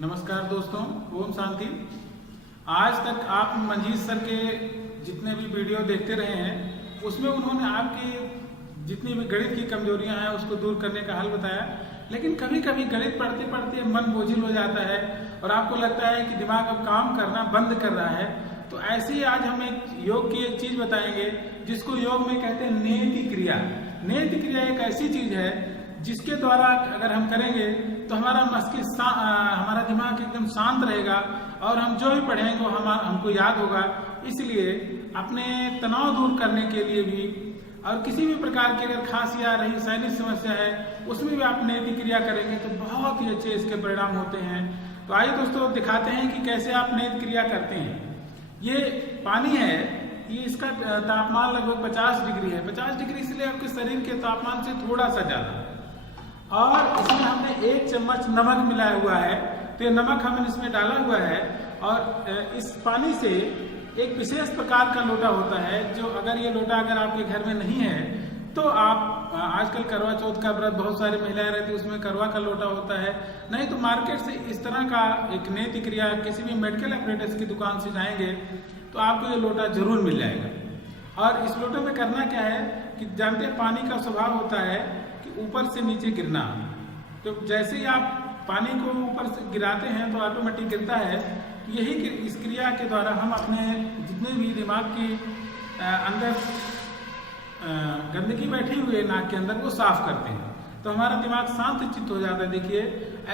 नमस्कार दोस्तों, ओम शांति। आज तक आप मंजीत सर के जितने भी वीडियो देखते रहे हैं उसमें उन्होंने आपकी जितनी भी गणित की कमजोरियां हैं उसको दूर करने का हल बताया। लेकिन कभी कभी गणित पढ़ते पढ़ते मन बोझिल हो जाता है और आपको लगता है कि दिमाग अब काम करना बंद कर रहा है। तो ऐसे ही आज हम एक योग की एक चीज बताएंगे जिसको योग में कहते हैं नियति क्रिया। नियति क्रिया एक ऐसी चीज है जिसके द्वारा अगर हम करेंगे तो हमारा मस्तिष्क हमारा दिमाग एकदम शांत रहेगा और हम जो भी पढ़ेंगे वो हमको याद होगा। इसलिए अपने तनाव दूर करने के लिए भी और किसी भी प्रकार की अगर खांसी आ रही, साइनस समस्या है, उसमें भी आप नियति क्रिया करेंगे तो बहुत ही अच्छे इसके परिणाम होते हैं। तो आइए दोस्तों दिखाते हैं कि कैसे आप नियति क्रिया करते हैं। ये पानी है, ये इसका तापमान लगभग 50 डिग्री है। 50 डिग्री इसलिए आपके शरीर के तापमान से थोड़ा सा ज्यादा, और इसमें हमने 1 चम्मच नमक मिलाया हुआ है। तो ये नमक हमने इसमें डाला हुआ है और इस पानी से एक विशेष प्रकार का लोटा होता है जो अगर ये लोटा अगर आपके घर में नहीं है तो आप आजकल करवा चौथ का व्रत बहुत सारी महिलाएं रहती है, उसमें करवा का लोटा होता है। नहीं तो मार्केट से इस तरह का एक नियति क्रिया किसी भी मेडिकल ऑपरेटर्स की दुकान से जाएंगे तो आपको ये लोटा जरूर मिल जाएगा। और इस लोटे में करना क्या है कि जानते हैं पानी का स्वभाव होता है कि ऊपर से नीचे गिरना। तो जैसे ही आप पानी को ऊपर से गिराते हैं तो ऑटोमेटिक गिरता है। तो यही इस क्रिया के द्वारा हम अपने जितने भी दिमाग की अंदर गंदगी बैठी हुई है नाक के अंदर वो साफ करते हैं, तो हमारा दिमाग शांत चित्त हो जाता है। देखिए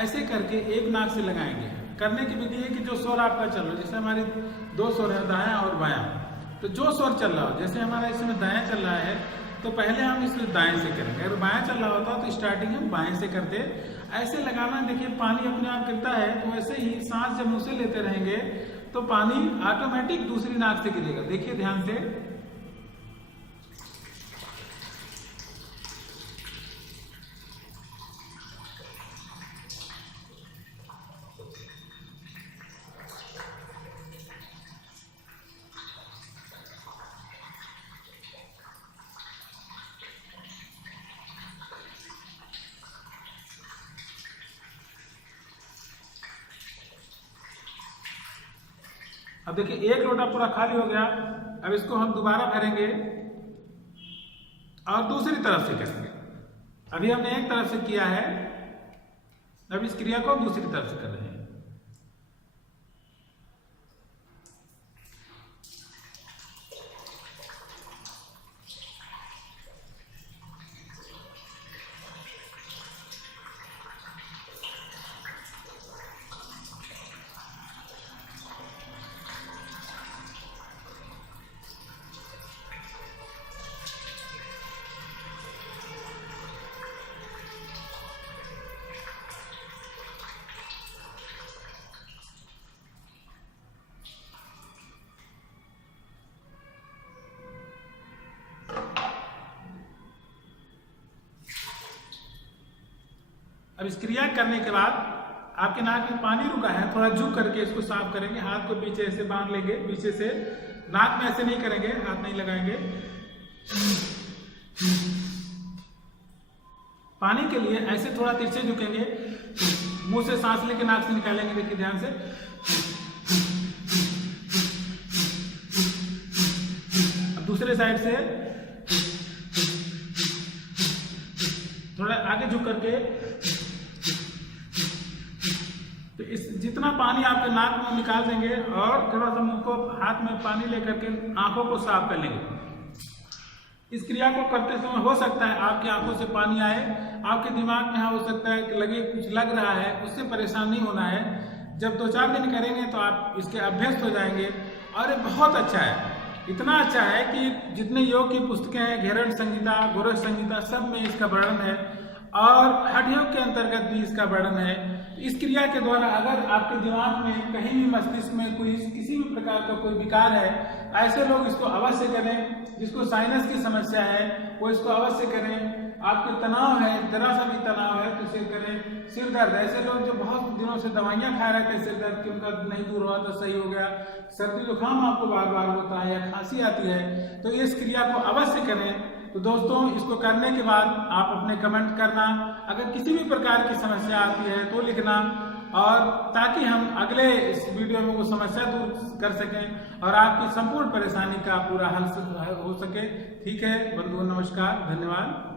ऐसे करके एक नाक से लगाएंगे। करने की विधि है कि जो स्वर आपका चल रहा है, जैसे हमारे 2 स्वर है, दायां और बायां, तो जो स्वर चल रहा हो, जैसे हमारा इसमें दायां चल रहा है तो पहले हम इसे दाएं से करेंगे। अगर बायां चल रहा होता तो स्टार्टिंग हम बाएं से करते। ऐसे लगाना, देखिए पानी अपने आप गिरता है। तो वैसे ही सांस जब मुंह से लेते रहेंगे तो पानी ऑटोमेटिक दूसरी नाक से गिरेगा। देखिए ध्यान से। अब देखिए एक लोटा पूरा खाली हो गया। अब इसको हम दोबारा भरेंगे और दूसरी तरफ से करेंगे। अभी हमने एक तरफ से किया है, अब इस क्रिया को दूसरी तरफ से कर रहे हैं। अब इस क्रिया करने के बाद आपके नाक में पानी रुका है, थोड़ा झुक करके इसको साफ करेंगे। हाथ को पीछे ऐसे बांध लेंगे, पीछे से नाक में ऐसे नहीं करेंगे, हाथ नहीं लगाएंगे। पानी के लिए ऐसे थोड़ा तिरछे झुकेंगे, मुंह से सांस लेके नाक से निकालेंगे। देखिए ध्यान से। अब दूसरे साइड से थोड़ा आगे झुक करके तो इस जितना पानी आपके नाक में निकाल देंगे और थोड़ा सा मुंह को हाथ में पानी लेकर के आंखों को साफ कर लेंगे। इस क्रिया को करते समय हो सकता है आपकी आंखों से पानी आए, आपके दिमाग में हो सकता है कि लगे कुछ लग रहा है, उससे परेशान नहीं होना है। जब 2-4 दिन करेंगे तो आप इसके अभ्यस्त हो जाएंगे और ये बहुत अच्छा है। इतना अच्छा है कि जितने योग की पुस्तकें हैं, घेरण संहिता, गोरख संहिता, सब में इसका वर्णन है और हठ योग के अंतर्गत भी इसका वर्णन है। इस क्रिया के द्वारा अगर आपके दिमाग में कहीं भी मस्तिष्क में कोई किसी भी प्रकार का कोई विकार है, ऐसे लोग इसको अवश्य करें। जिसको साइनस की समस्या है वो इसको अवश्य करें। आपके तनाव है, जरा सा भी तनाव है तो इसे करें। सिर दर्द, ऐसे लोग जो बहुत दिनों से दवाइयां खा रहे थे सिर दर्द की, उनका नहीं दूर हुआ तो सही हो गया। सर्दी जुकाम आपको बार बार होता है या खांसी आती है तो इस क्रिया को अवश्य करें। तो दोस्तों इसको करने के बाद आप अपने कमेंट करना, अगर किसी भी प्रकार की समस्या आती है तो लिखना। और ताकि हम अगले इस वीडियो में वो समस्या दूर कर सकें और आपकी संपूर्ण परेशानी का पूरा हल हो सके। ठीक है बंधुओं, नमस्कार, धन्यवाद।